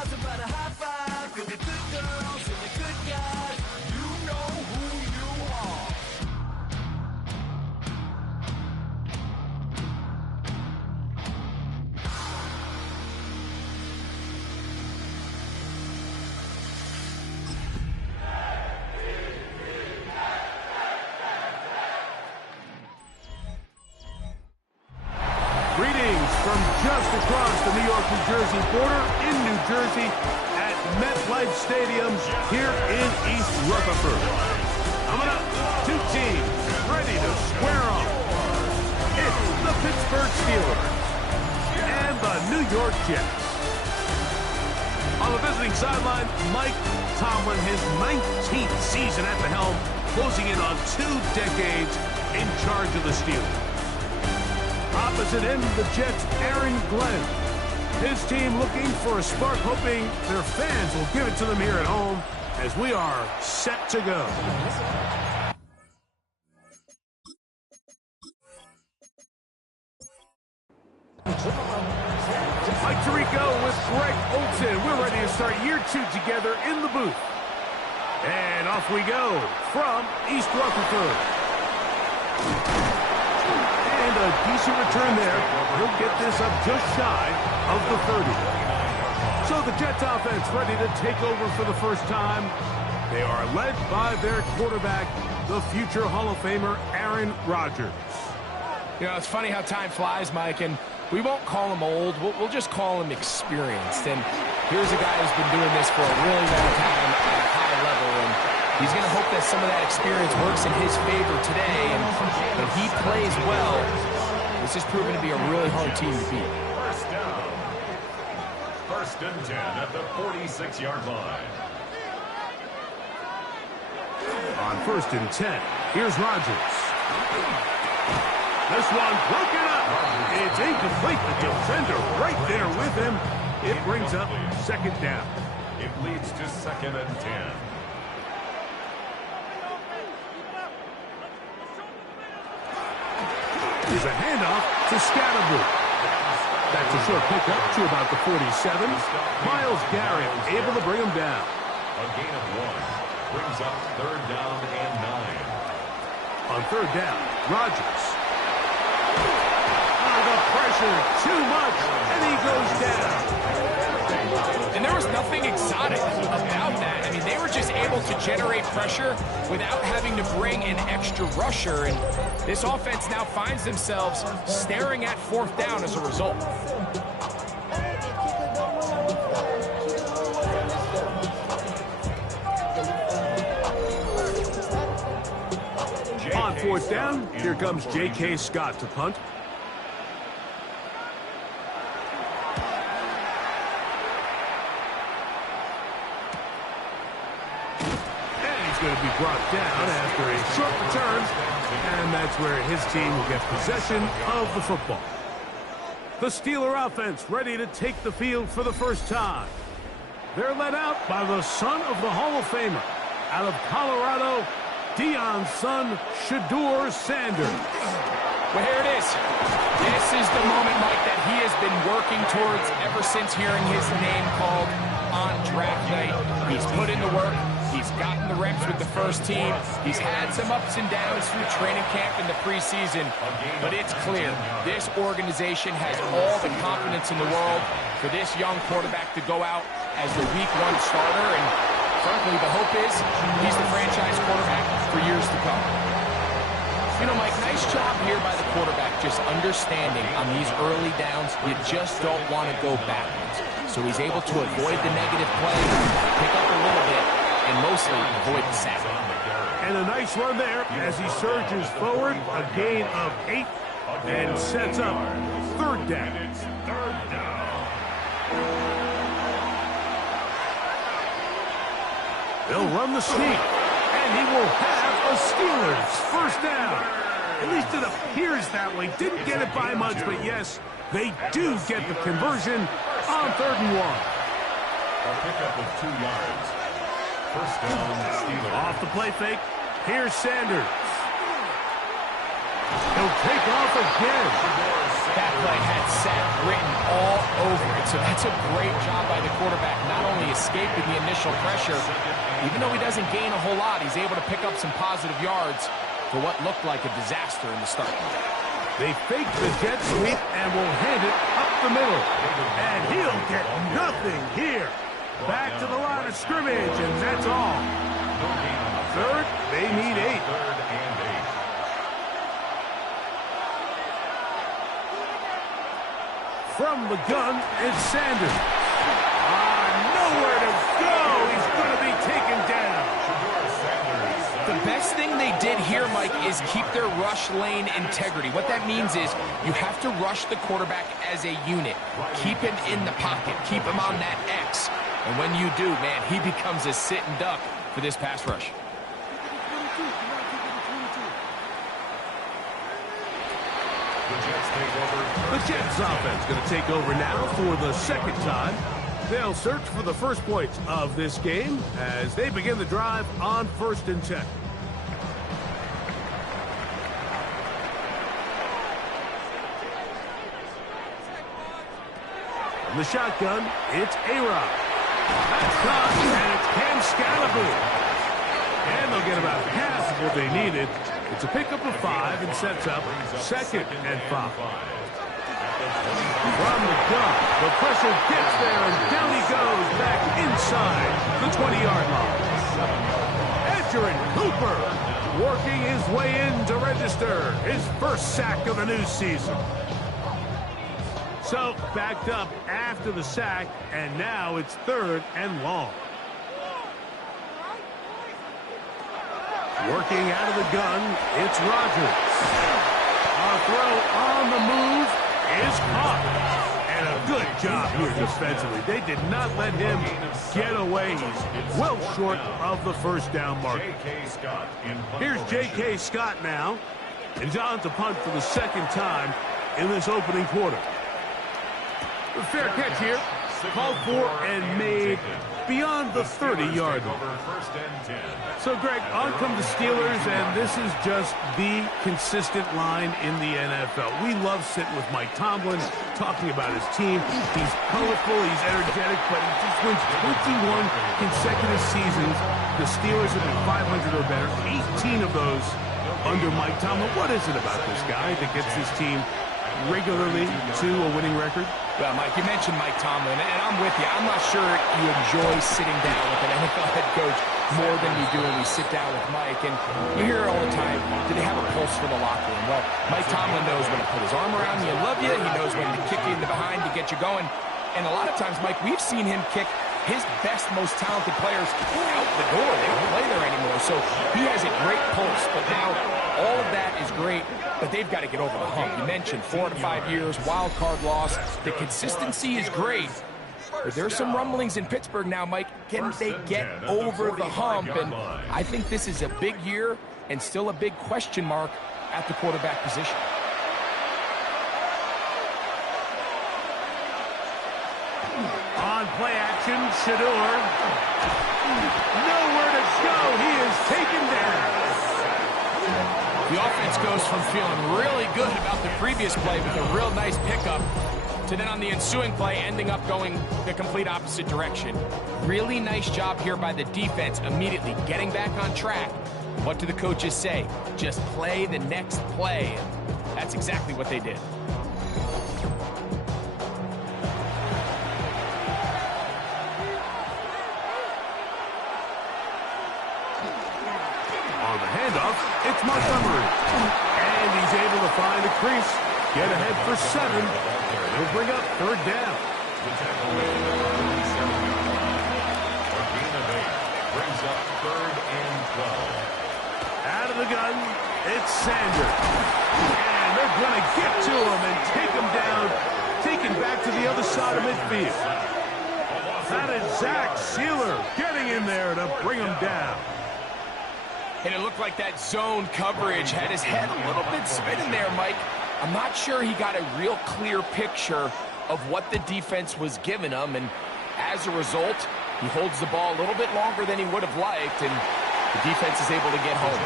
How's about a high five for the good girls and the good guys? You know who you are. Greetings from just across the New York-New Jersey border in New Jersey at MetLife Stadium here in East Rutherford. Coming up, two teams ready to square off. It's the Pittsburgh Steelers and the New York Jets. On the visiting sideline, Mike Tomlin, his 19th season at the helm, closing in on 2 decades in charge of the Steelers. Opposite end of the Jets, Aaron Glenn. His team looking for a spark, hoping their fans will give it to them here at home as we are set to go. Mike Tirico with Greg Olson. We're ready to start year 2 together in the booth. And off we go from East Rutherford. And a decent return there. He'll get this up just shy of the 30. So the Jets offense ready to take over for the first time. They are led by their quarterback, the future Hall of Famer, Aaron Rodgers. You know, it's funny how time flies, Mike, and we won't call him old. We'll just call him experienced. And here's a guy who's been doing this for a really long time at a high level, and he's going to hope that some of that experience works in his favor today. And when he plays well, this is proving to be a really hard team to beat. First down. First and 10 at the 46-yard line. On first and 10, here's Rodgers. This one broken up. It's incomplete. The defender right there with him. It brings up second down. It leads to second and 10. Here's a handoff to Scatterboo. That's a short pickup to about the 47. Myles Garrett able to bring him down. A gain of 1 brings up third down and 9. On third down, Rodgers. Oh, the pressure, too much, and he goes down. And there was nothing exotic about that. I mean, they were just able to generate pressure without having to bring an extra rusher. And this offense now finds themselves staring at fourth down as a result. On fourth down, here comes J.K. Scott to punt. Going to be brought down after a short return, and that's where his team will get possession of the football. The Steeler offense ready to take the field for the first time. They're led out by the son of the Hall of Famer. Out of Colorado, Deion's son, Shedeur Sanders. Well, here it is. This is the moment, Mike, that he has been working towards ever since hearing his name called on draft night. He's put in the work. He's gotten the reps with the first team. He's had some ups and downs through training camp in the preseason. But it's clear this organization has all the confidence in the world for this young quarterback to go out as the Week 1 starter. And frankly, the hope is he's the franchise quarterback for years to come. You know, Mike, nice job here by the quarterback, just understanding on these early downs, you just don't want to go backwards. So he's able to avoid the negative play, pick up a little bit, and mostly avoid the sack. And a nice run there as he surges forward, a gain of 8, and sets up third down. They'll run the sneak, and he will have a Steelers first down. At least it appears that way. Didn't get it by much, but yes, they do get the conversion on third and 1. A pickup of 2 yards. First down, Steelers. Off the play fake, here's Sanders. He'll take off again. That play had sack written all over it, so that's a great job by the quarterback, not only escaping the initial pressure, even though he doesn't gain a whole lot, he's able to pick up some positive yards for what looked like a disaster in the start. They fake the jet sweep and will hand it up the middle. And he'll get nothing here. Back to the line of scrimmage, and that's all. Third, they need 8. From the gun, it's Sanders. Nowhere to go. He's going to be taken down. The best thing they did here, Mike, is keep their rush lane integrity. What that means is you have to rush the quarterback as a unit. Keep him in the pocket. Keep him on that X. And when you do, man, he becomes a sitting duck for this pass rush. The Jets offense going to take over now for the second time. They'll search for the first points of this game as they begin the drive on 1st and 10. From the shotgun, it's A-Rod. That's caught, and it's Cam Scalaboo. And they'll get about half of what they needed. It's a pickup of 5 and sets up 2nd and 5. From the gun, the pressure gets there, and down he goes back inside the 20-yard line. Edgerrin Cooper working his way in to register his first sack of the new season. So backed up after the sack, and now it's 3rd and long. Working out of the gun, it's Rodgers. A throw on the move is caught. And a good job here defensively. They did not let him get away. He's well short of the first down mark. Here's J.K. Scott now. And he's on to punt for the second time in this opening quarter. A fair catch here. Called for and made beyond the 30-yard line. So, Greg, on come the Steelers, and this is just the consistent line in the NFL. We love sitting with Mike Tomlin, talking about his team. He's colorful, he's energetic, but he just wins 21 consecutive seasons. The Steelers have been 500 or better, 18 of those under Mike Tomlin. What is it about this guy that gets this team regularly to a winning record? Well, Mike, you mentioned Mike Tomlin, and I'm with you. I'm not sure you enjoy sitting down with an NFL head coach more than you do when you sit down with Mike. And you hear it all the time, do they have a pulse for the locker room? Well, Mike Tomlin knows when to put his arm around you and love you. He knows when to kick you in the behind to get you going. And a lot of times, Mike, we've seen him kick his best, most talented players out the door. They don't play there anymore. So he has a great pulse. But now all of that is great, but they've got to get over the hump. You mentioned 4 to 5 years, wild card loss. The consistency is great. But there's some rumblings in Pittsburgh now, Mike. Can they get over the hump? And I think this is a big year and still a big question mark at the quarterback position. On play action, Shador. Nowhere to go. He is taken down. The offense goes from feeling really good about the previous play with a real nice pickup to then on the ensuing play ending up going the complete opposite direction. Really nice job here by the defense immediately getting back on track. What do the coaches say? Just play the next play. That's exactly what they did. On the handoff, it's Montgomery. And he's able to find a crease. Get ahead for 7. He'll bring up 3rd down. Brings up 3rd and 12. Out of the gun, it's Sanders. And they're going to get to him and take him down. Taken back to the other side of midfield. That is Zach Sealer getting in there to bring him down. And it looked like that zone coverage had his head a little bit spinning there, Mike. I'm not sure he got a real clear picture of what the defense was giving him, and as a result, he holds the ball a little bit longer than he would have liked, and The defense is able to get home.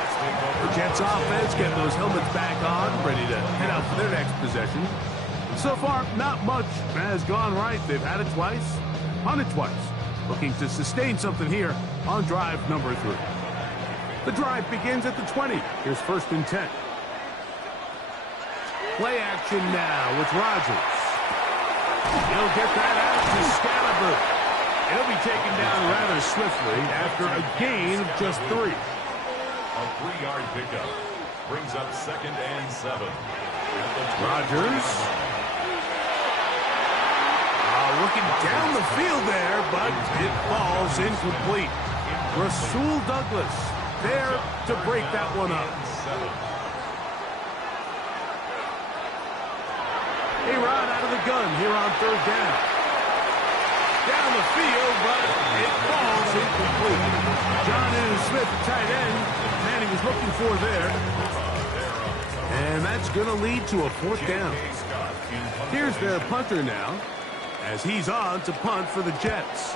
The Jets offense getting those helmets back on, ready to head out for their next possession. So far, not much has gone right. They've had it twice, punted twice. Looking to sustain something here on drive number 3. The drive begins at the 20. Here's 1st and 10. Play action now with Rodgers. He'll get that out to Scalabur. He'll be taken down rather swiftly after a gain of just 3. A 3-yard pickup brings up 2nd and 7. Rodgers. Looking down the field there, but it falls incomplete. Rasul Douglas there to break that one up. A-Rod out of the gun here on 3rd down. Down the field, but it falls incomplete. Jonnu Smith, tight end, man he was looking for there. And that's going to lead to a 4th down. Here's their punter now, as he's on to punt for the Jets.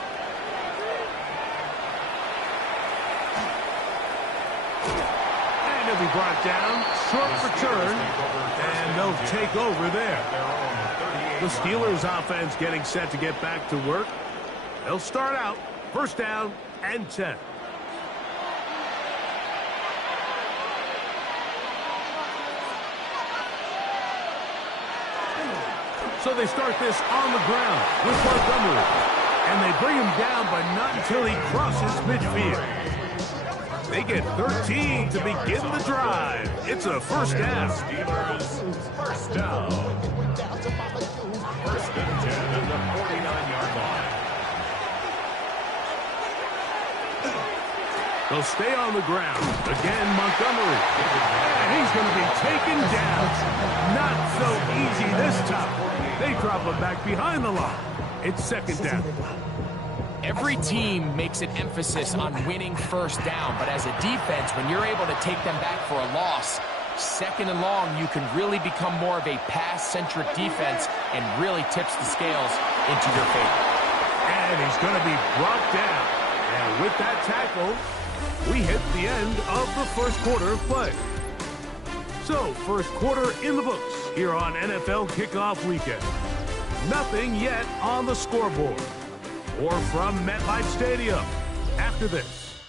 And he'll be brought down, short return, and they'll take over there. The Steelers offense getting set to get back to work. They'll start out 1st down and 10. So they start this on the ground with Montgomery. And they bring him down, but not until he crosses midfield. They get 13 to begin the drive. It's a 1st down. First down. 1st and 10 at the 49-yard line. They'll stay on the ground. Again, Montgomery. And he's going to be taken down. Not so easy this time. They drop him back behind the line. It's 2nd down. Every team makes an emphasis on winning 1st down, but as a defense, when you're able to take them back for a loss, 2nd and long, you can really become more of a pass-centric defense and really tips the scales into your favor. And he's going to be brought down. And with that tackle, we hit the end of the 1st quarter of play. So, 1st quarter in the books here on NFL Kickoff Weekend. Nothing yet on the scoreboard or from MetLife Stadium after this.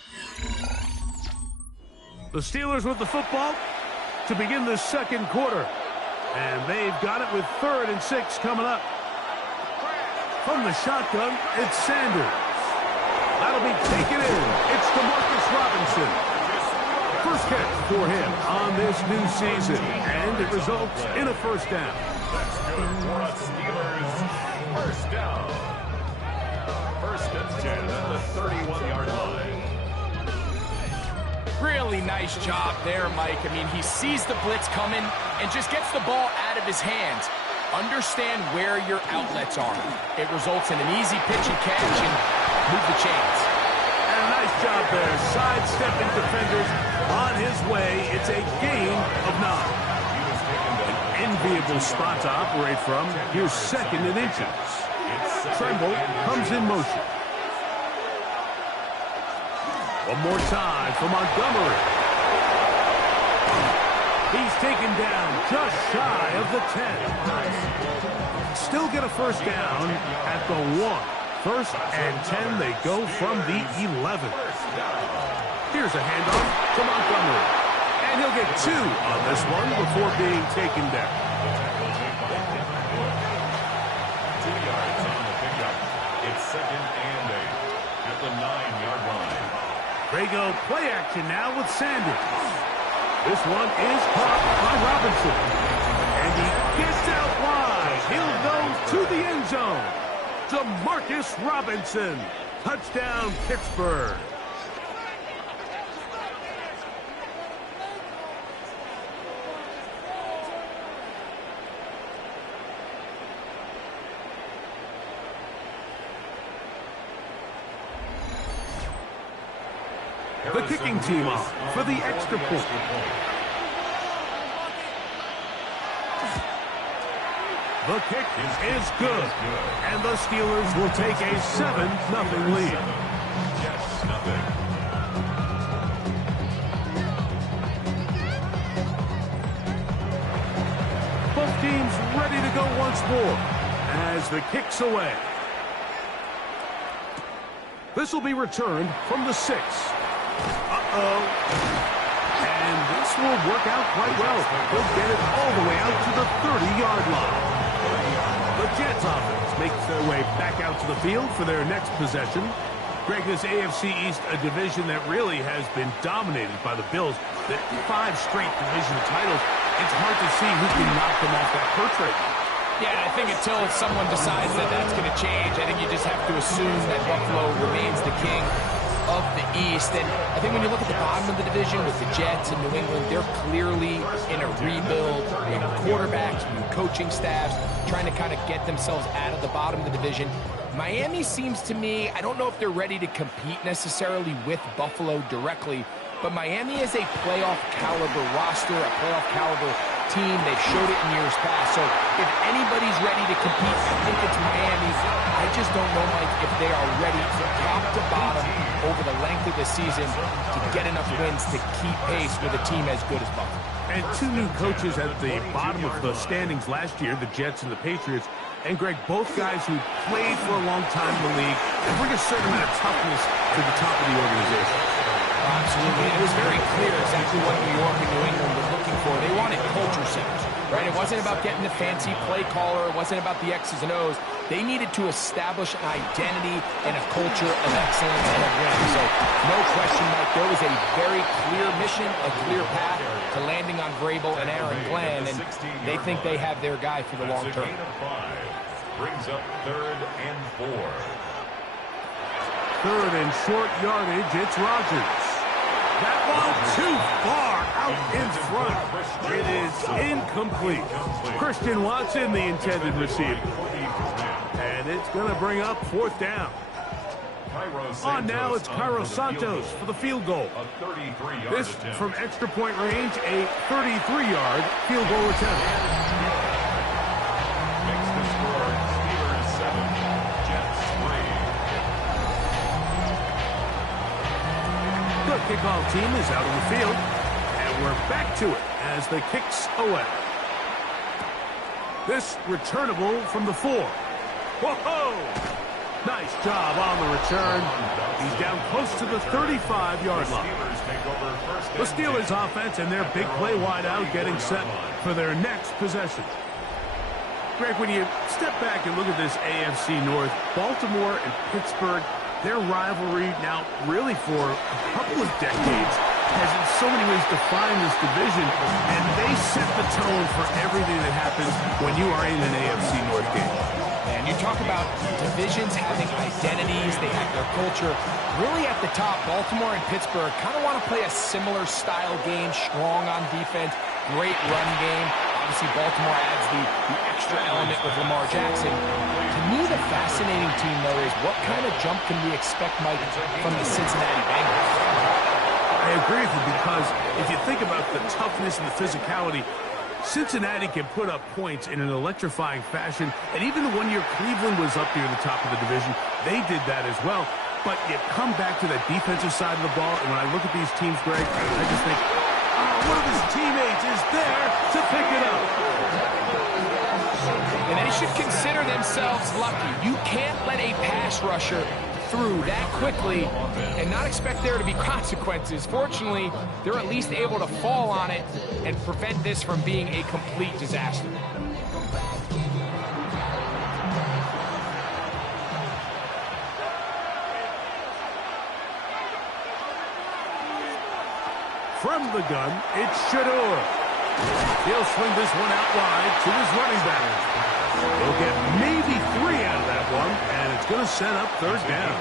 The Steelers with the football to begin the 2nd quarter. And they've got it with 3rd and 6 coming up. From the shotgun, it's Sanders. That'll be taken in. It's DeMarcus Robinson. First catch for him on this new season. And it results in a 1st down. That's good for us Steelers. 1st down. 1st and 10 at the 31-yard line. Really nice job there, Mike. I mean, he sees the blitz coming and just gets the ball out of his hands. Understand where your outlets are. It results in an easy pitch and catch and move the chains. And a nice job there, sidestepping defenders on his way. It's a gain of 9. An enviable spot to operate from. Here's 2nd and inches. Tremble comes in motion. One more time for Montgomery. He's taken down just shy of the 10. Still get a 1st down at the 1. 1st and 10, they go from the 11. Here's a handoff to Montgomery. And he'll get 2 on this one before being taken down. 2 yards on the pickup. It's 2nd and 8 at the 9-yard line. They go play action now with Sanders. This one is caught by Robinson. And he gets out wide. He'll go to the end zone. DeMarcus Robinson. Touchdown, Pittsburgh. The kicking team off for the extra point. The kick is good. And the Steelers will take a 7-0 lead. Yes, nothing. teams ready to go once more as the kick's away. This will be returned from the 6. Uh-oh. And this will work out quite well. They'll get it all the way out to the 30-yard line. The Jets offense makes their way back out to the field for their next possession. Greg, this AFC East, a division that really has been dominated by the Bills. The 5 straight division titles, it's hard to see who can knock them off that perch right now. Yeah, I think until someone decides that that's going to change, I think you just have to assume that Buffalo remains the king of the East. And I think when you look at the bottom of the division with the Jets and New England, they're clearly in a rebuild. New quarterbacks, new coaching staffs, trying to kind of get themselves out of the bottom of the division. Miami seems to me, I don't know if they're ready to compete necessarily with Buffalo directly, but Miami is a playoff caliber roster, a playoff caliber team. They've showed it in years past. So if anybody's ready to compete, I think it's Miami. I just don't know, Mike, if they are ready from top to bottom over the length of the season to get enough wins to keep pace with a team as good as Buffalo. And 2 new coaches at the bottom of the standings last year, the Jets and the Patriots. And, Greg, both guys who played for a long time in the league and bring a certain amount of toughness to the top of the organization. Absolutely. It was very clear exactly what New York and New England were looking for. They wanted culture centers, right? It wasn't about getting the fancy play caller. It wasn't about the X's and O's. They needed to establish an identity and a culture of excellence and a win. So, no question, Mike, there was a very clear mission, a clear path to landing on Vrabel and Aaron Glenn, and they think they have their guy for the long term. Brings up 3rd and 4. 3rd and short yardage, it's Rodgers. That one too far out in front. It is incomplete. Christian Watson, the intended receiver. And it's going to bring up 4th down. On now, it's Cairo Santos for the field goal. This from extra point range, a 33-yard field goal attempt. Makes the score Steelers 7, Jets 3. The kickoff team is out of the field, and we're back to it as the kick's away. This returnable from the 4. Whoa! Nice job on the return. He's down close to the 35-yard line. The Steelers offense and their big play wideout getting set for their next possession. Greg, when you step back and look at this AFC North, Baltimore and Pittsburgh, their rivalry now really for a couple of decades has in so many ways defined this division, and they set the tone for everything that happens when you are in an AFC North game. And you talk about divisions having identities, they have their culture. Really at the top, Baltimore and Pittsburgh kind of want to play a similar style game, strong on defense, great run game. Obviously, Baltimore adds the extra element with Lamar Jackson. To me, the fascinating team, though, is what kind of jump can we expect, Mike, from the Cincinnati Bengals? I agree with you, because if you think about the toughness and the physicality, Cincinnati can put up points in an electrifying fashion, and even the 1 year Cleveland was up near the top of the division, they did that as well. But you come back to that defensive side of the ball, and when I look at these teams, Greg, I just think, one of his teammates is there to pick it up. And they should consider themselves lucky. You can't let a pass rusher through that quickly and not expect there to be consequences. Fortunately, they're at least able to fall on it and prevent this from being a complete disaster. From the gun, it's Shador. He'll swing this one out wide to his running back. He'll get maybe 3 out of that one, and it's going to set up 3rd down.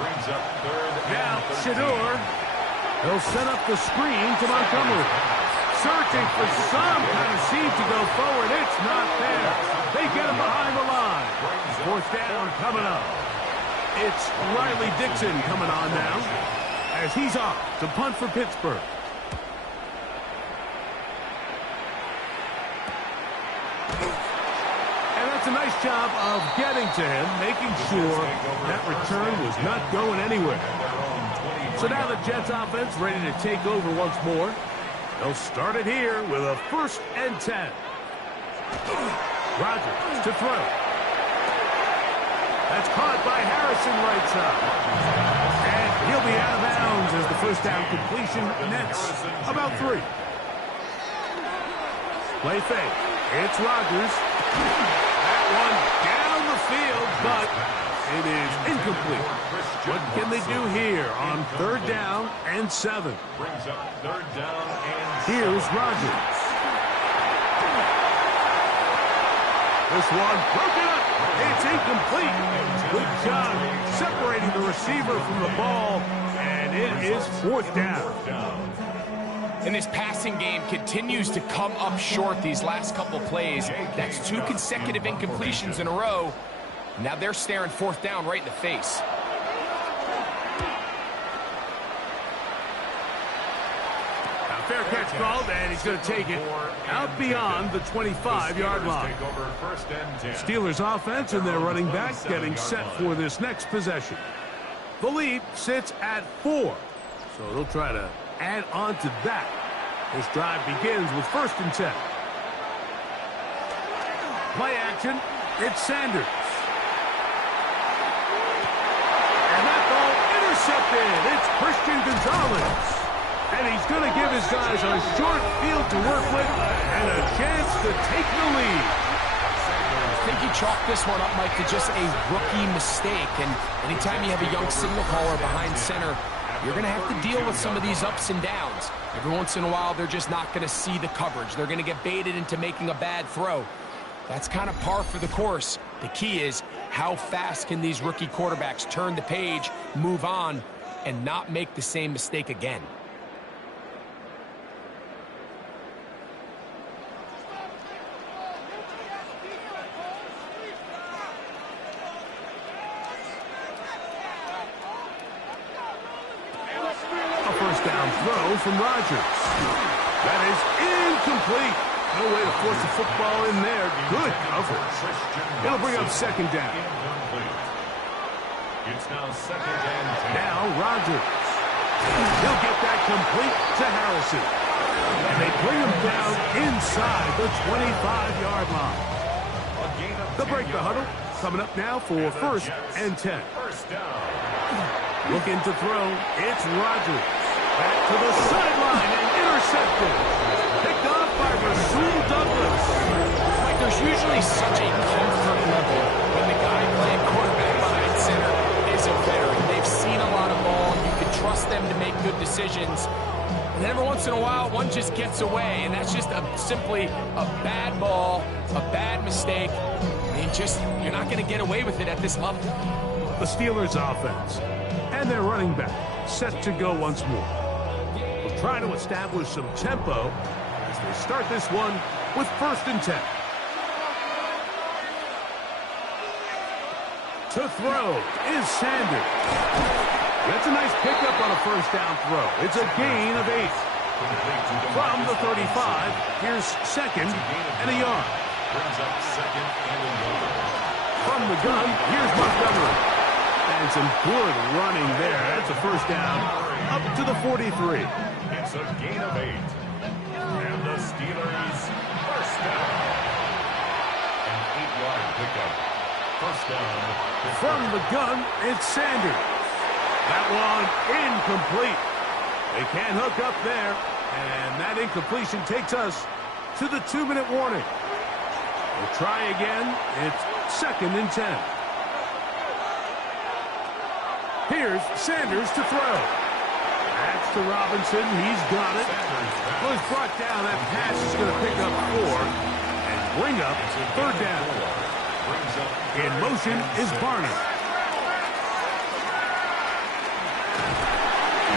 Brings up 3rd Now, and 13. Shador, he'll set up the screen to Montgomery. Searching for some kind of seed to go forward. It's not there. They get him behind the line. 4th down coming up. It's Riley Dixon coming on now, as he's off to punt for Pittsburgh. And that's a nice job of getting to him, making sure that return was not going anywhere. So now the Jets offense ready to take over once more. They'll start it here with a 1st and 10. Rodgers to throw. That's caught by Harrison right side. And he'll be out of bounds as the first down completion nets about 3. Play fake. It's Rodgers. That one down the field, but it is incomplete. What can they do here on 3rd down and 7? Brings up 3rd down and 7. Here's Rodgers. This one broken up. It's incomplete. Good job separating the receiver from the ball, and it is 4th down. And this passing game continues to come up short these last couple plays. That's 2 consecutive incompletions in a row. Now they're staring 4th down right in the face. Now fair catch called, and he's going to take it out beyond the 25-yard line. Steelers offense and their running back getting set for this next possession. The lead sits at 4, so they'll try to add on to that. This drive begins with 1st and 10. Play action. It's Sanders. And that ball intercepted. It's Christian Gonzalez. And he's going to give his guys a short field to work with and a chance to take the lead. I think he chalked this one up, Mike, to just a rookie mistake. And anytime you have a young signal caller behind center, you're going to have to deal with some of these ups and downs. Every once in a while, they're just not going to see the coverage. They're going to get baited into making a bad throw. That's kind of par for the course. The key is how fast can these rookie quarterbacks turn the page, move on, and not make the same mistake again. Throw from Rodgers. That is incomplete. No way to force the football in there. Good coverage. It'll bring up 2nd down. It's now 2nd and 10. Now Rodgers. He'll get that complete to Harrison. And they bring him down inside the 25-yard line. They'll break the huddle. Coming up now for 1st and 10. Looking to throw. It's Rodgers. Back to the sideline and intercepted. Picked off by Rasul Douglas. Like there's usually such a comfort level when the guy playing quarterback behind center is a veteran. They've seen a lot of ball. You can trust them to make good decisions. And then every once in a while, one just gets away, and that's just simply a bad ball, a bad mistake. I mean, you're not going to get away with it at this level. The Steelers offense and their running back set to go once more. Try to establish some tempo as they start this one with 1st and 10. To throw is Sanders. That's a nice pickup on a 1st down throw. It's a gain of 8. From the 35, here's 2nd and a yard. From the gun, here's Montgomery. And some good running there. That's a 1st down up to the 43. It's a gain of 8. And the Steelers 1st down. An 8-yard pickup. 1st down. From the gun, it's Sanders. That one incomplete. They can't hook up there. And that incompletion takes us to the 2-minute warning. We'll try again. It's 2nd and 10. Here's Sanders to throw. That's to Robinson. He's got it. Well, he's brought down. That pass is going to pick up 4 and bring up 3rd down. In motion is Barner.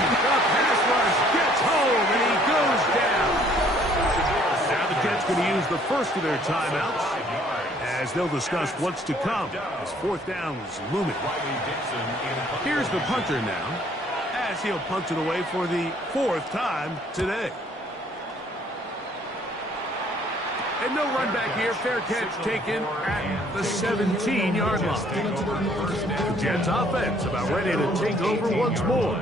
The pass rush gets home, and he goes down. Now the Jets going to use the first of their timeouts as they'll discuss what's to come as 4th down is looming. Here's the punter now, as he'll punt it away for the 4th time today. And no run back here. Fair catch taken at the 17-yard line. The Jets offense about ready to take over once more.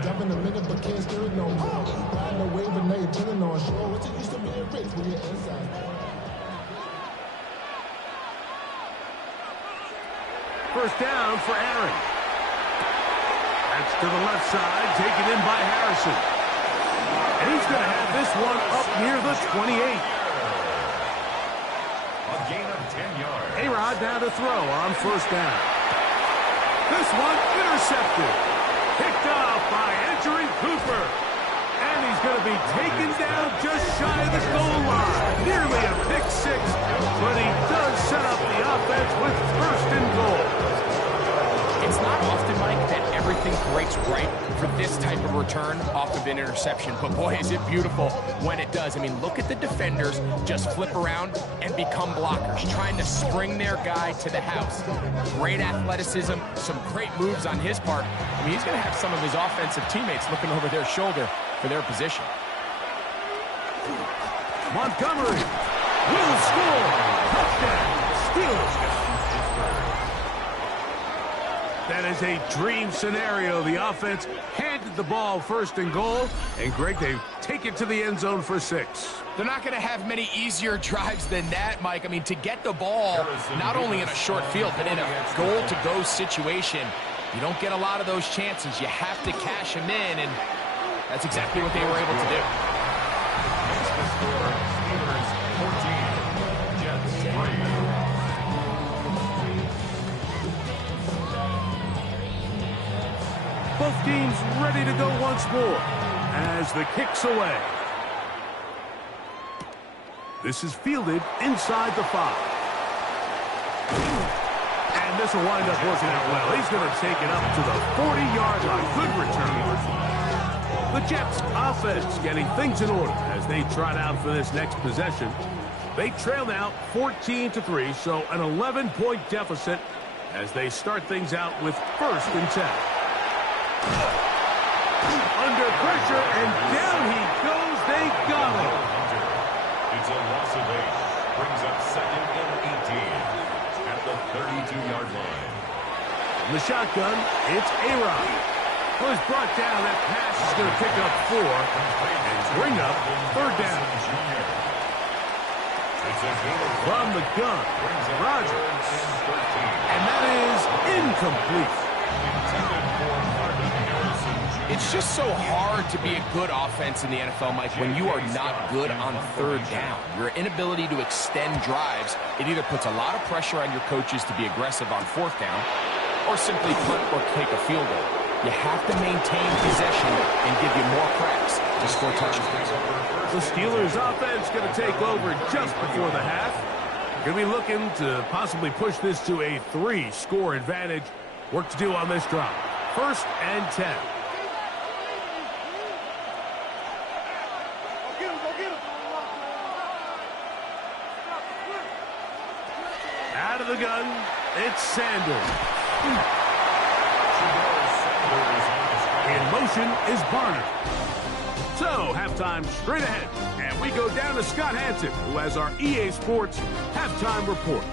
first down for Aaron. That's to the left side, taken in by Harrison. And he's going to have this one up near the 28. A gain of 10 yards. A-Rod now to throw on first down. This one intercepted. Picked off by Edgerrin Cooper. And he's going to be taken down just shy of the goal line. Nearly a pick six, but he does set up the offense with first and goal. It's not often, Mike, that everything breaks right for this type of return off of an interception. But boy, is it beautiful when it does. I mean, look at the defenders just flip around and become blockers, trying to spring their guy to the house. Great athleticism, some great moves on his part. I mean, he's going to have some of his offensive teammates looking over their shoulder for their position. Montgomery will score. Touchdown, Steelers. That is a dream scenario. The offense handed the ball first and goal, and Greg, they take it to the end zone for 6. They're not going to have many easier drives than that, Mike. I mean, to get the ball not only in a short field, but in a goal-to-go situation, you don't get a lot of those chances. You have to cash them in, and that's exactly what they were able to do. Makes the score Steelers 14, Jets 3. Both teams ready to go once more as the kick's away. This is fielded inside the 5. And this will wind up working out well. He's going to take it up to the 40-yard line. Good return. The Jets offense getting things in order as they trot out for this next possession. They trail now 14-3, so an 11-point deficit as they start things out with first and 10. Under pressure, and down he goes. They got him. It's a loss of 8. Brings up second and 18 at the 32-yard line. In the shotgun, it's A-Rod. Well, he's brought down. That pass is going to pick up 4 and bring up third down. From the gun, Rodgers. And that is incomplete. It's just so hard to be a good offense in the NFL, Mike, when you are not good on third down. Your inability to extend drives, it either puts a lot of pressure on your coaches to be aggressive on fourth down or simply punt or take a field goal. You have to maintain possession and give you more cracks to score touchdowns. The Steelers offense going to take over just before the half. Going to be looking to possibly push this to a 3-score advantage. Work to do on this drive. First and 10. Out of the gun, it's Sanders. In motion is Barner. So, halftime straight ahead. And we go down to Scott Hansen, who has our EA Sports halftime report.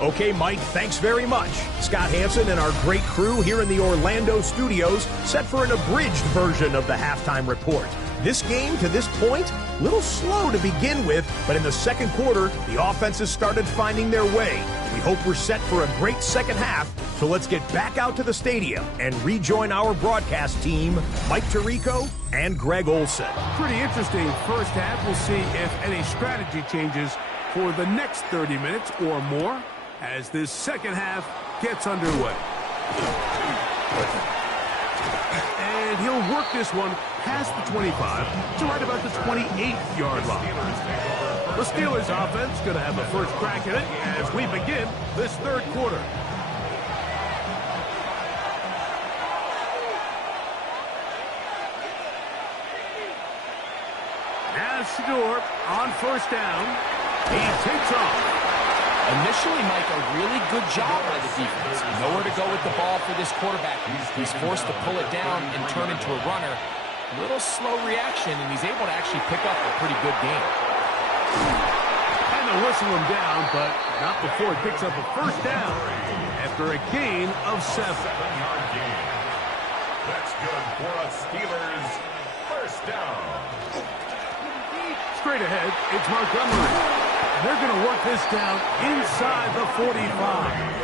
Okay, Mike, thanks very much. Scott Hansen and our great crew here in the Orlando studios set for an abridged version of the halftime report. This game, to this point, a little slow to begin with, but in the second quarter, the offenses started finding their way. We hope we're set for a great second half, so let's get back out to the stadium and rejoin our broadcast team, Mike Tirico and Greg Olson. Pretty interesting first half. We'll see if any strategy changes for the next 30 minutes or more as this second half gets underway. And he'll work this one past the 25 to right about the 28-yard line. The Steelers offense going to have the first crack at it as we begin this third quarter. Now Shador on first down. He takes off. Initially, Mike, a really good job by the defense. Nowhere to go with the ball for this quarterback. He's forced to pull it down and turn into a runner. Little slow reaction, and he's able to actually pick up a pretty good game. And they'll whistle him down, but not before he picks up a first down after a gain of 7. 7-yard gain. That's good for a Steelers first down. Straight ahead, it's Montgomery. They're going to work this down inside the 45.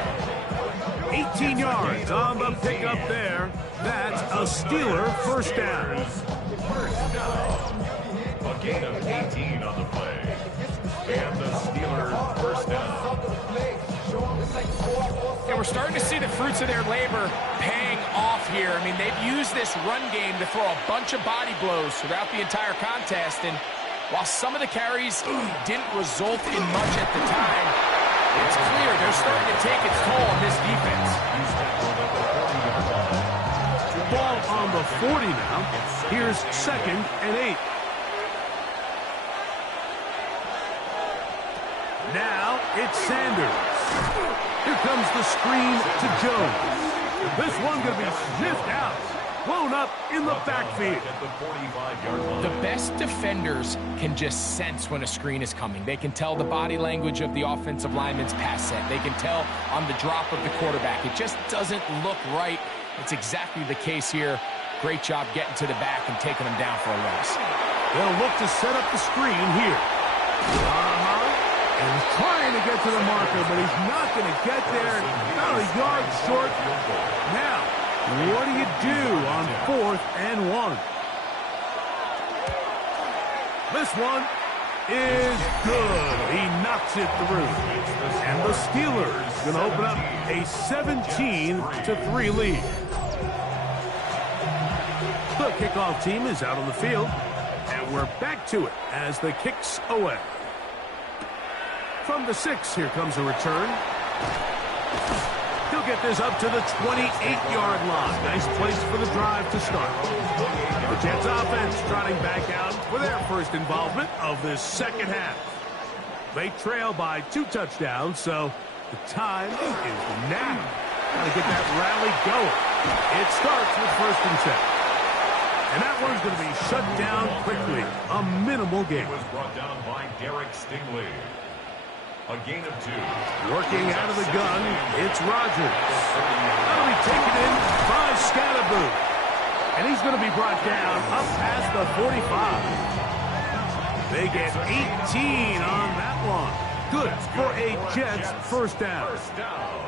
18 yards on the pickup there. That's a Steeler first down. A gain of 18 on the play. And the Steelers first down. And we're starting to see the fruits of their labor paying off here. I mean, they've used this run game to throw a bunch of body blows throughout the entire contest. And while some of the carries didn't result in much at the time, it's clear they're starting to take its toll on this defense. Ball on the 40 now. Here's 2nd and 8. Now it's Sanders. Here comes the screen to Jones. This one going to be sniffed out. Blown up in the backfield. The best defenders can just sense when a screen is coming. They can tell the body language of the offensive lineman's pass set. They can tell on the drop of the quarterback. It just doesn't look right. It's exactly the case here. Great job getting to the back and taking them down for a loss. They'll look to set up the screen here. And he's trying to get to the marker, but he's not going to get there. About a yard short. Now, what do you do on 4th and 1? This one is good. He knocks it through. And the Steelers going to open up a 17-3 lead. The kickoff team is out on the field, and we're back to it as the kick's away. From the 6, here comes a return. He'll get this up to the 28-yard line. Nice place for the drive to start. The Jets offense trotting back out for their first involvement of this second half. They trail by 2 touchdowns, so the time is now. Got to get that rally going. It starts with 1st and 10. And that one's going to be shut down quickly. A minimal gain. It was brought down by Derek Stingley. A gain of 2. Working out of the gun, it's Rodgers. That'll be taken in by Scatterboo. And he's going to be brought down up past the 45. They get 18 on that one. Good for a Jets first down. First down.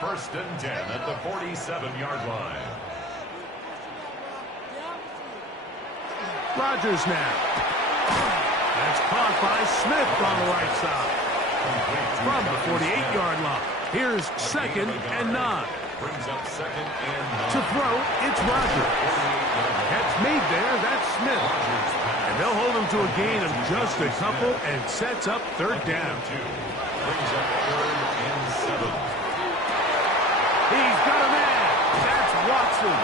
1st and 10 at the 47-yard line. Rodgers now. That's caught by Smith on the right side. From the 48-yard line. Here's 2nd and 9. Brings up 2nd and 9. To throw, it's Rodgers. Catch made there, that's Smith. And they'll hold him to a gain of just a couple and sets up 3rd down. Brings up 3rd and 7. He's got a man. That's Watson.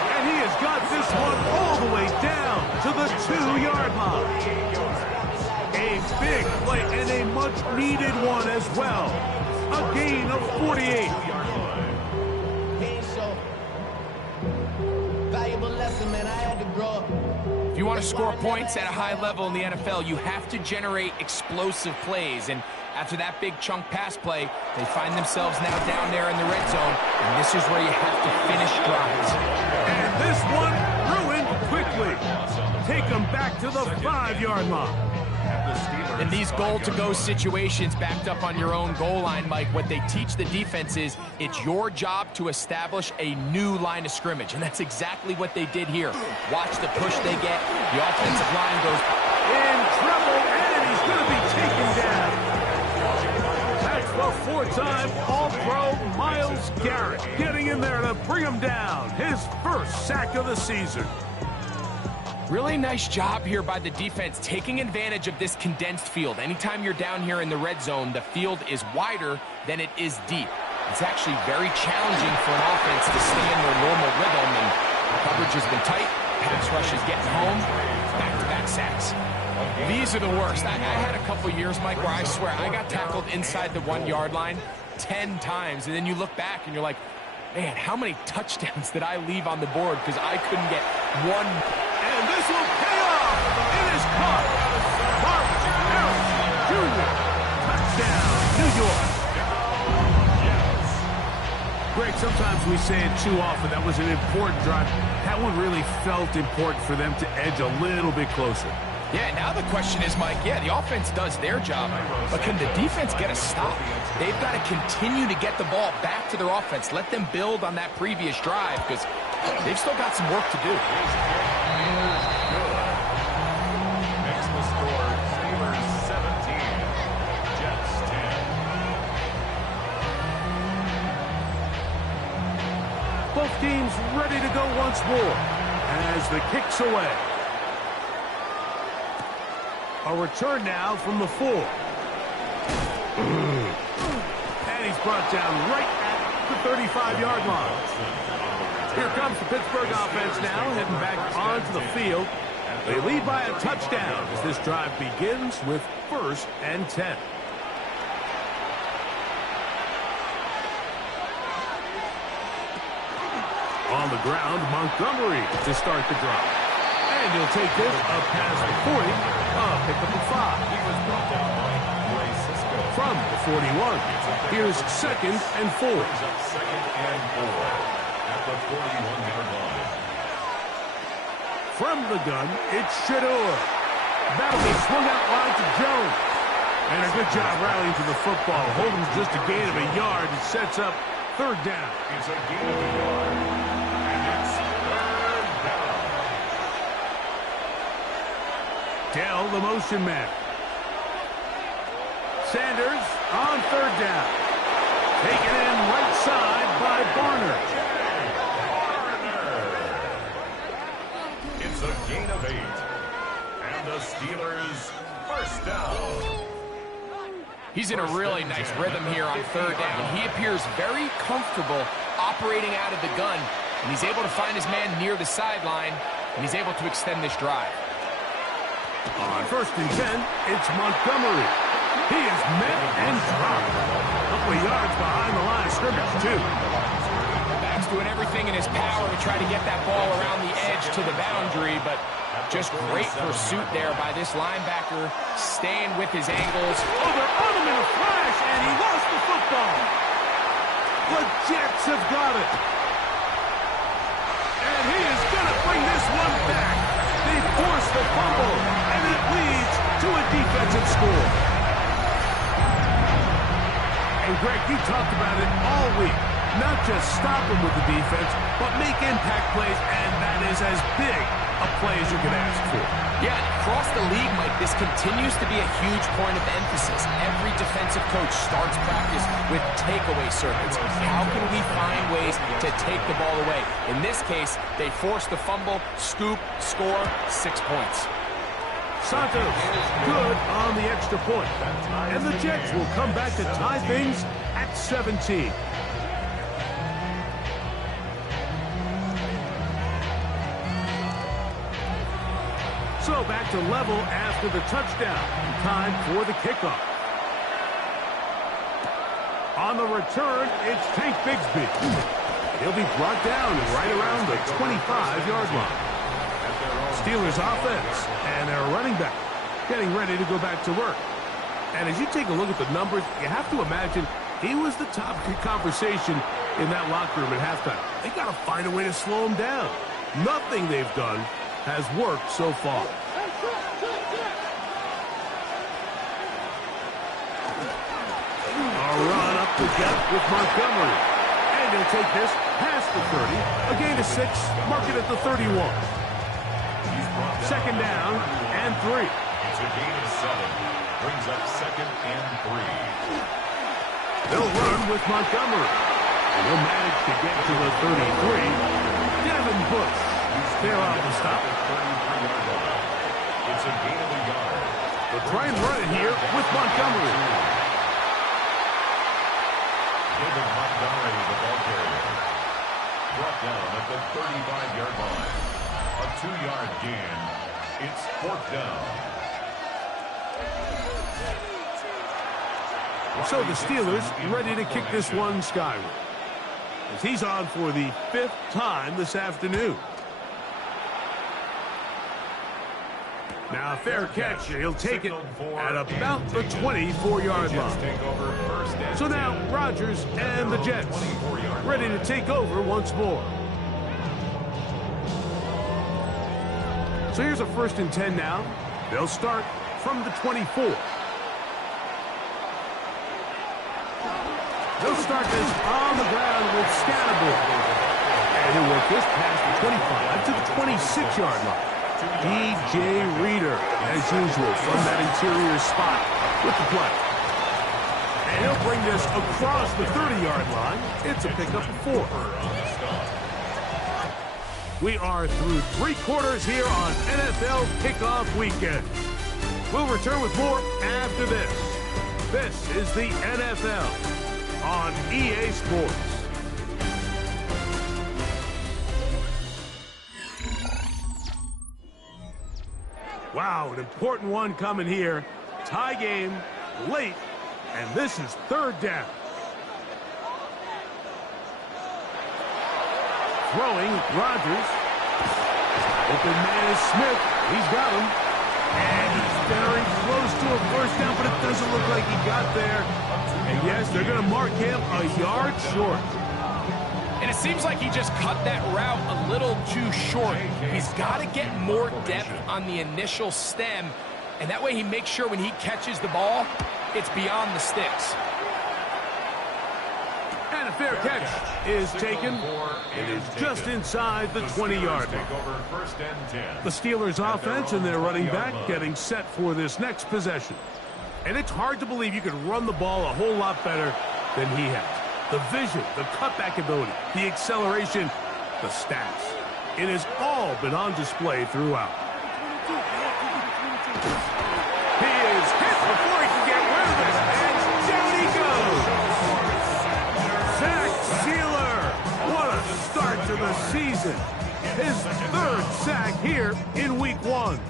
And he has got this one all the way down to the 2-yard line. A big play and a much-needed one as well. A gain of 48. If you want to score points at a high level in the NFL, you have to generate explosive plays. And after that big chunk pass play, they find themselves now down there in the red zone. And this is where you have to finish drives. And this one ruined quickly. Take them back to the 5-yard line. In these goal-to-go situations backed up on your own goal line, Mike, what they teach the defense is it's your job to establish a new line of scrimmage, and that's exactly what they did here. Watch the push they get. The offensive line goes in trouble, and he's going to be taken down. That's the 4-time All-Pro Myles Garrett getting in there to bring him down. His first sack of the season. Really nice job here by the defense, taking advantage of this condensed field. Anytime you're down here in the red zone, the field is wider than it is deep. It's actually very challenging for an offense to stay in their normal rhythm, and the coverage has been tight. Pass rush is getting home. Back-to-back sacks. These are the worst. I had a couple years, Mike, where I swear I got tackled inside the 1-yard line 10 times, and then you look back and you're like, man, how many touchdowns did I leave on the board because I couldn't get one. And this will pay off. It is caught. Marvin Harrison Jr. Touchdown, New York. Greg, sometimes we say it too often. That was an important drive. That one really felt important for them to edge a little bit closer. Yeah, now the question is, Mike, yeah, the offense does their job, but can the defense get a stop? They've got to continue to get the ball back to their offense. Let them build on that previous drive because they've still got some work to do. Makes the score Steelers 17, Jets 10. Both teams ready to go once more as the kick's away. A return now from the 4. And he's brought down right at the 35-yard line. Here comes the Pittsburgh offense now, heading back onto the field. They lead by a touchdown as this drive begins with 1st and 10. On the ground, Montgomery to start the drive. And he'll take this up past the 40, pick up the 5. He was brought down by Francisco. From the 41, here's 2nd and 4. Brings up 2nd and 4 at the 41-yard line. From the gun, it's Shador. That'll be swung out wide to Jones. And a good job rallying to the football. Holding just a gain of a yard. It sets up 3rd down. It's a gain of a yard. And it's 3rd down. Dell, the motion man. Sanders on 3rd down. Taken in right side by Barner. It's a gain of 8. And the Steelers 1st down. He's in a really nice rhythm here on 3rd down. He appears very comfortable operating out of the gun, and he's able to find his man near the sideline, and he's able to extend this drive. On 1st and 10, it's Montgomery. He is met and dropped. A couple of yards behind the line of scrimmage, too. Back's doing everything in his power to try to get that ball around the edge to the boundary, but just great pursuit there by this linebacker, staying with his angles. Oh, they're on him in a flash, and he lost the football. The Jets have got it. And he is going to bring this one back. They force the fumble, and it leads to a defensive score. And Greg, you talked about it all week. Not just stop him with the defense, but make impact plays, and that is as big a play as you can ask for. Yeah, across the league, Mike, this continues to be a huge point of emphasis. Every defensive coach starts practice with takeaway circuits. How can we find ways to take the ball away? In this case, they force the fumble, scoop, score, 6 points. Santos, good on the extra point. And the Jets will come back to tie things at 17. So back to level after the touchdown. Time for the kickoff. On the return, it's Tank Bigsby. He'll be brought down right around the 25-yard line. Steelers offense and their running back getting ready to go back to work. And as you take a look at the numbers, you have to imagine he was the topic of conversation in that locker room at halftime. They got to find a way to slow him down. Nothing they've done has worked so far. A run up the gut with Montgomery. And he'll take this past the 30. A gain of 6, mark it at the 31. 2nd down and 3. It's a gain of 7. Brings up 2nd and 3. They'll run with Montgomery. And he'll manage to get to the 33. Devin Bush. They're off the stop. It's a gain of a yard. They'll try and run it here with Montgomery. David Montgomery, the ball carrier. Brought down at the 35-yard line. A 2-yard gain. It's 4th down. So the Steelers ready to kick this one skyward, as he's on for the 5th time this afternoon. Now a fair catch. He'll take it at about the 24-yard line. So now Rodgers and the Jets ready to take over once more. So here's a 1st and 10 now They'll start from the 24. They'll start this on the ground with Scatterboard. And he'll work this past the 25 to the 26-yard line. DJ Reader, as usual, from that interior spot with the play. And he'll bring this across the 30-yard line. It's a pickup of 4. We are through 3 quarters here on NFL Kickoff Weekend. We'll return with more after this. This is the NFL on EA Sports. Wow, an important one coming here. Tie game, late, and this is 3rd down. Throwing, Rodgers. Open man is Smith. He's got him. And he's very close to a first down, but it doesn't look like he got there. And yes, they're going to mark him a yard short. And it seems like he just cut that route a little too short. He's got to get more depth on the initial stem, and that way he makes sure when he catches the ball, it's beyond the sticks. And a fair catch is taken. It is just inside the 20-yard line. The Steelers offense and their running back getting set for this next possession. And it's hard to believe you could run the ball a whole lot better than he has. The vision, the cutback ability, the acceleration, the stats. It has all been on display throughout. He is hit before he can get rid of it, and down he goes. Zach Sealer, what a start to the season. His 3rd sack here in Week 1.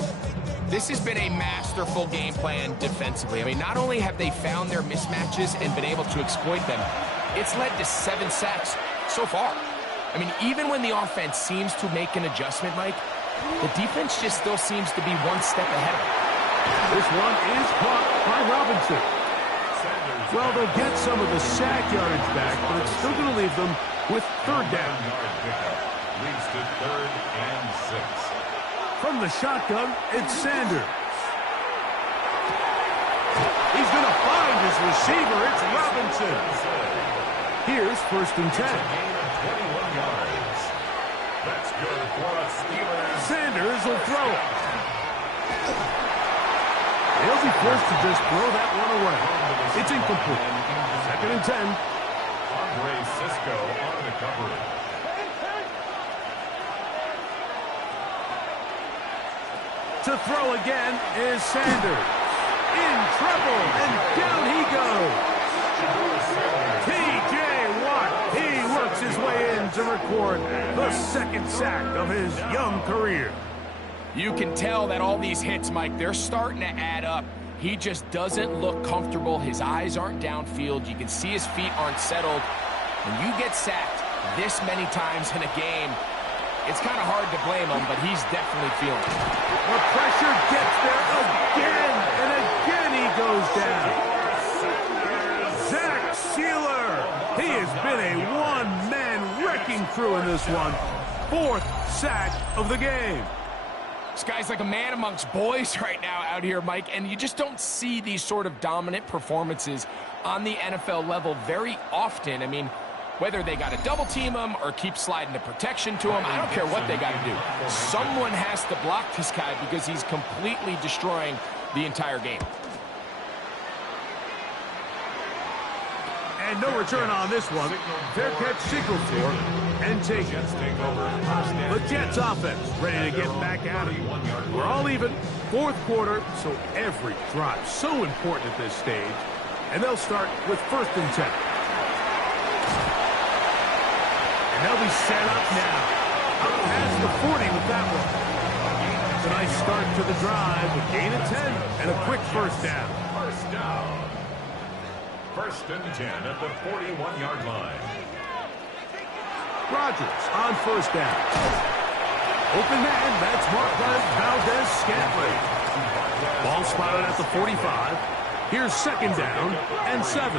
This has been a masterful game plan defensively. I mean, not only have they found their mismatches and been able to exploit them, it's led to 7 sacks so far. I mean, even when the offense seems to make an adjustment, Mike, the defense just still seems to be one step ahead of them. This one is caught by Robinson. Well, they'll get some of the sack yardage back, but it's still going to leave them with 3rd down. Leads to 3rd and 6. From the shotgun, it's Sanders. He's going to find his receiver. It's Robinson. Here's 1st and 10. 21 yards. That's good for a Steelers. Sanders will throw it. He'll be forced to just throw that one away. It's incomplete. 2nd and 10. Andre Cisco on the coverage. To throw again is Sanders. In trouble, and down he goes. T.J. Watt, he works his way in to record the 2nd sack of his young career. You can tell that all these hits, Mike, they're starting to add up. He just doesn't look comfortable. His eyes aren't downfield. You can see his feet aren't settled. When you get sacked this many times in a game, it's kind of hard to blame him, but he's definitely feeling it. The pressure gets there again, and again he goes down. Zach Sealer, he has been a one-man wrecking crew in this one. 4th sack of the game. This guy's like a man amongst boys right now out here, Mike, and you just don't see these sort of dominant performances on the NFL level very often. I mean, whether they got to double team him or keep sliding the protection to him, I don't care what they got to do. Someone has to block this guy because he's completely destroying the entire game. And no return on this one. Fair catch signaled for and taken. The Jets offense ready to get back at it. We're all even. 4th quarter, so every drive so important at this stage. And they'll start with 1st and 10. And they'll be set up now. Up past the 40 with that one. It's a nice start to the drive. A gain of 10 and a quick 1st down. 1st down. 1st and 10 at the 41-yard line. Rodgers on 1st down. Open man, that's Marquez Valdez-Scantling. Ball spotted at the 45. Here's 2nd down and 7.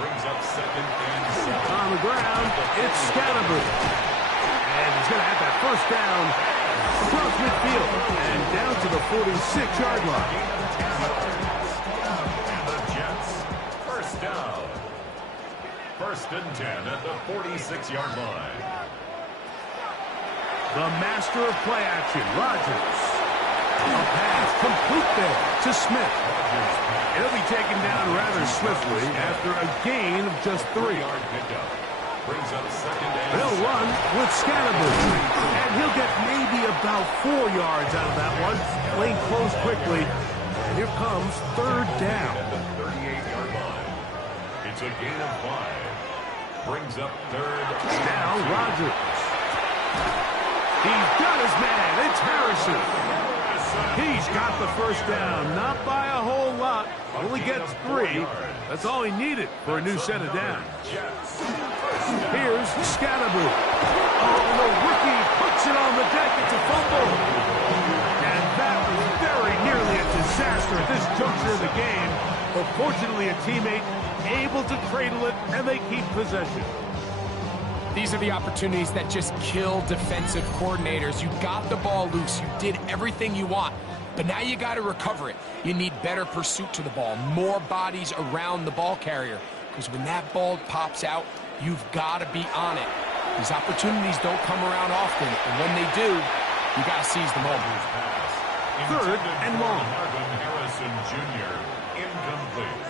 Brings up 2nd and 7. On the ground, it's Scatterboard. And he's going to have that 1st down across midfield and down to the 46-yard line. And the Jets, first down. First and 10 at the 46-yard line. The master of play action, Rodgers. A pass complete there to Smith. He'll be taken down rather swiftly after a gain of just 3. Brings up second and They'll run with Scatterbury, and he'll get maybe about 4 yards out of that one. Playing close quickly, and here comes third down. at the 38-yard line. It's a gain of 5. Brings up third. Now Rodgers. He's got his man. It's Harrison. He's got the first down. Not by a whole lot. Only gets 3. That's all he needed for a new set of downs. Here's Scatterbury. Oh, the rookie puts it on the deck. It's a fumble. And that was very nearly a disaster at this juncture of the game. But fortunately, a teammate able to cradle it, and they keep possession. These are the opportunities that just kill defensive coordinators. You got the ball loose. You did everything you want. But now you got to recover it. You need better pursuit to the ball, more bodies around the ball carrier. Because when that ball pops out, you've got to be on it. These opportunities don't come around often. And when they do, you got to seize the moment. Third and long. Marvin Harrison Jr. incomplete.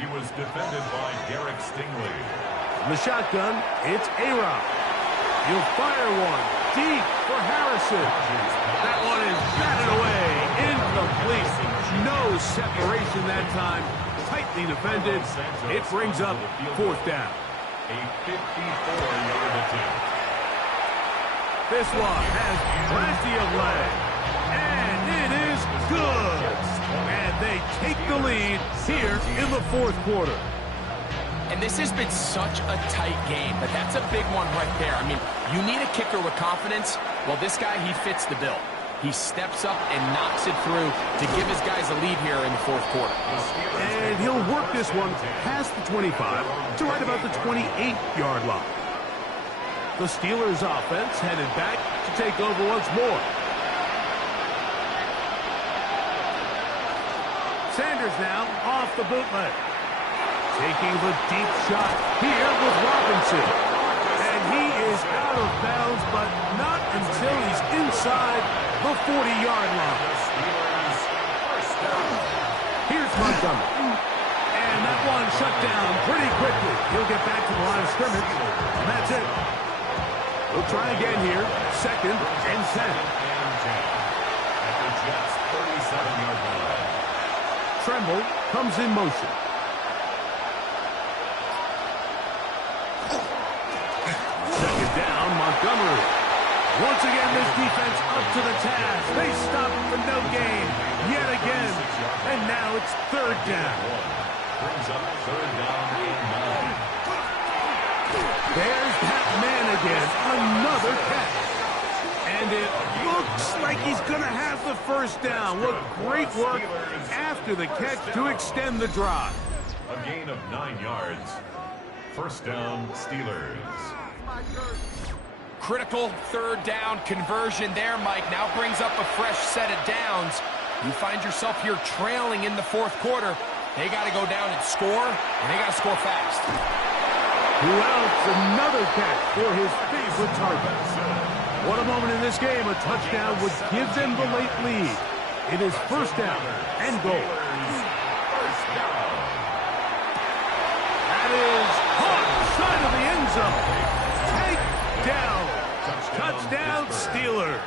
He was defended by Derek Stingley. In the shotgun, it's A-Rod. He'll fire one deep for Harrison. That one is batted away. Incomplete. No separation that time. Tightly defended. It brings up fourth down. A 54-yard attempt. This one has plenty of leg. And it is good. And they take the lead here in the fourth quarter. And this has been such a tight game, but that's a big one right there. I mean, you need a kicker with confidence. Well, this guy, he fits the bill. He steps up and knocks it through to give his guys a lead here in the fourth quarter. And he'll work this one past the 25 to right about the 28-yard line. The Steelers' offense headed back to take over once more. Sanders now off the bootleg. Taking the deep shot here with Robinson. And he is out of bounds, but not until he's inside the 40-yard line. Here's Montgomery. And that one shut down pretty quickly. He'll get back to the line of scrimmage. And that's it. We'll try again here. Second and 10. At the Jets' 37-yard line. Tremble comes in motion. Second down, Montgomery. Once again, this defense up to the task. They stop him for no gain yet again. And now it's third down. Brings up third down and 9. There's that man again. Another catch. And it looks like he's going to have the first down. What great work after the catch to extend the drive. A gain of 9 yards. First down, Steelers. Critical third down conversion there, Mike. Now brings up a fresh set of downs. You find yourself here trailing in the fourth quarter. They got to go down and score, and they got to score fast. Who else? Another catch for his favorite target. What a moment in this game. A touchdown would give them the late lead. It is first down and goal. That is caught side of the end zone. Takedown. Touchdown Steelers.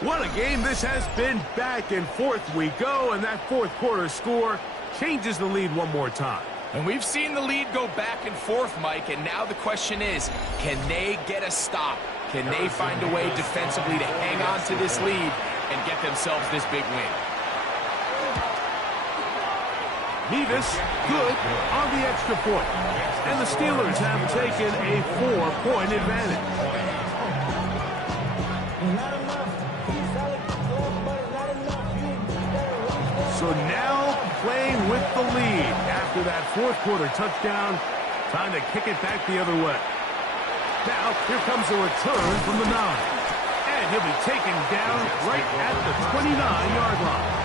What a game this has been. Back and forth we go, and that fourth quarter score changes the lead one more time. And we've seen the lead go back and forth, Mike, and now the question is, can they get a stop? Can they find a way defensively to hang on to this lead and get themselves this big win? Nevis, good on the extra point. And the Steelers have taken a 4-point advantage. So now playing with the lead after that fourth quarter touchdown. Time to kick it back the other way. Now, here comes a return from the 9. And he'll be taken down right at the 29-yard line.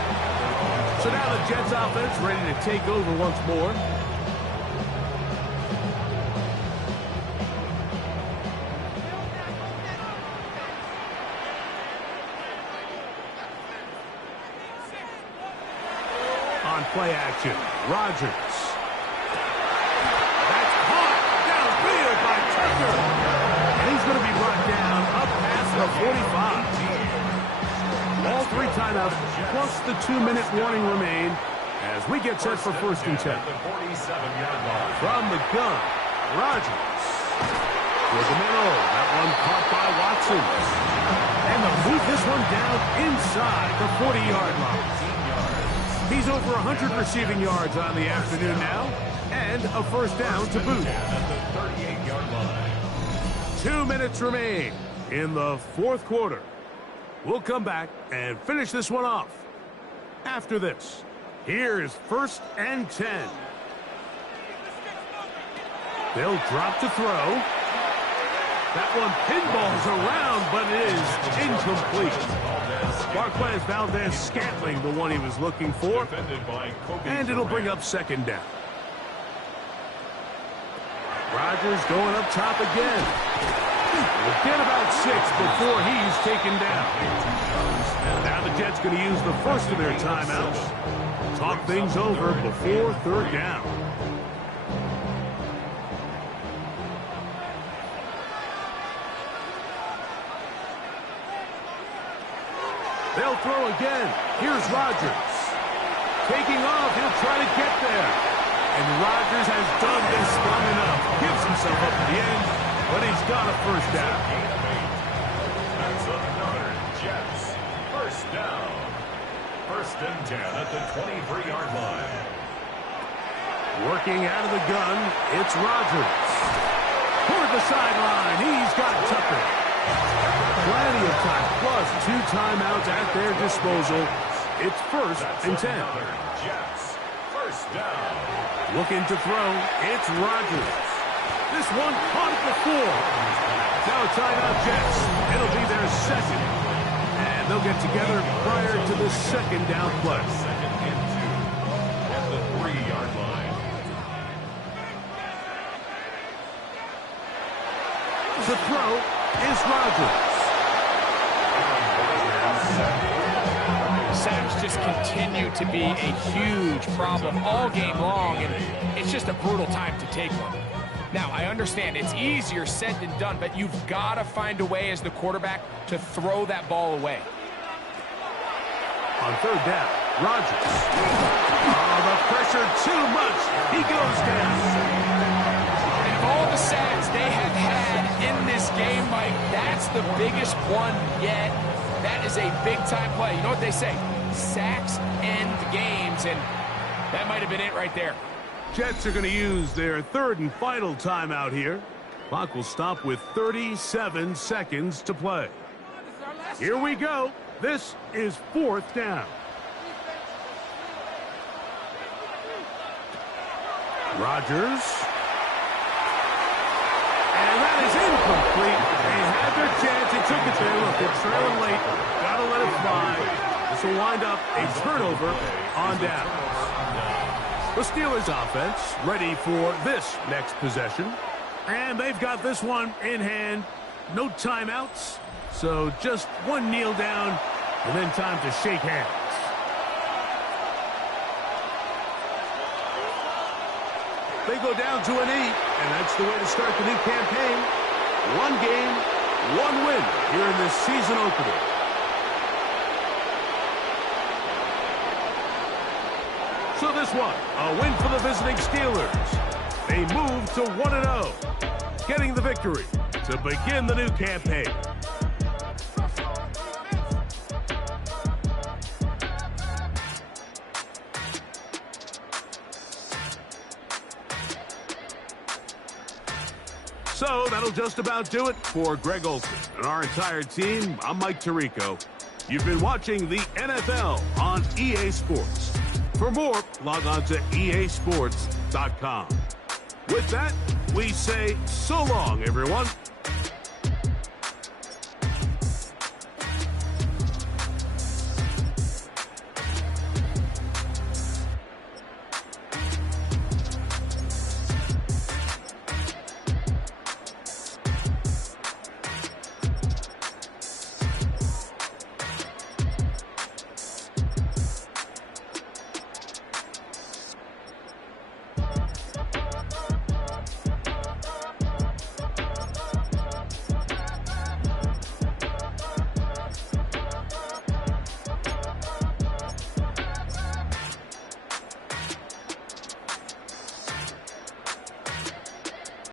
So now the Jets offense ready to take over once more. On play action, Rodgers. That's caught downfield by Tucker. And he's going to be brought down up past the 45. All 3 timeouts plus the 2-minute warning remain as we get set for 1st and 10. From the gun, Rodgers. With the middle, that one caught by Watson. And they'll move this one down inside the 40-yard line. He's over 100 receiving yards on the afternoon now, and a 1st down to boot. 2 minutes remain in the 4th quarter. We'll come back and finish this one off. After this, here's 1st and 10. They'll drop to throw. That one pinballs around, but it is incomplete. Marquez Valdez-Scantling, the one he was looking for. And it'll bring up 2nd down. Rodgers going up top again. We'll get about 6 before he's taken down. Now the Jets going to use the first of their timeouts. Talk things over before 3rd down. They'll throw again. Here's Rodgers. Taking off. He'll try to get there. And Rodgers has done this long enough. Gives himself up at the end, but he's got a 1st down. That's another Jets. 1st down. 1st and 10 at the 23-yard line. Working out of the gun, it's Rodgers. Toward the sideline. He's got Tucker. Plenty of time, plus 2 timeouts at their disposal. It's 1st and 10. Jets, 1st down. Looking to throw, it's Rodgers. This one caught at the 4. Now a timeout, Jets. It'll be their 2nd. And they'll get together prior to the 2nd down play. 2nd and 2 at the 3-yard line. The throw is Rodgers. Sacks just continue to be a huge problem all game long, and it's just a brutal time to take one. Now, I understand it's easier said than done, but you've got to find a way as the quarterback to throw that ball away. On 3rd down, Rodgers. Oh, the pressure too much. He goes down. And of all the sacks they have had in this game, Mike, that's the biggest one yet. That is a big-time play. You know what they say? Sacks end games, and that might have been it right there. Jets are going to use their 3rd and final timeout here. Clock will stop with 37 seconds to play. Here we go. This is 4th down. Rodgers. And that is incomplete. They had their chance. They took it there. Look, they're trailing late. Got to let it fly. This will wind up a turnover on downs. The Steelers offense ready for this next possession. And they've got this one in hand. No timeouts. So just one kneel down and then time to shake hands. They go down to an 8, and that's the way to start the new campaign. 1 game, 1 win here in this season opener. So this one, a win for the visiting Steelers. They move to 1-0, getting the victory to begin the new campaign. So that'll just about do it for Greg Olson and our entire team. I'm Mike Tirico. You've been watching the NFL on EA Sports. For more, log on to easports.com. With that, we say so long, everyone.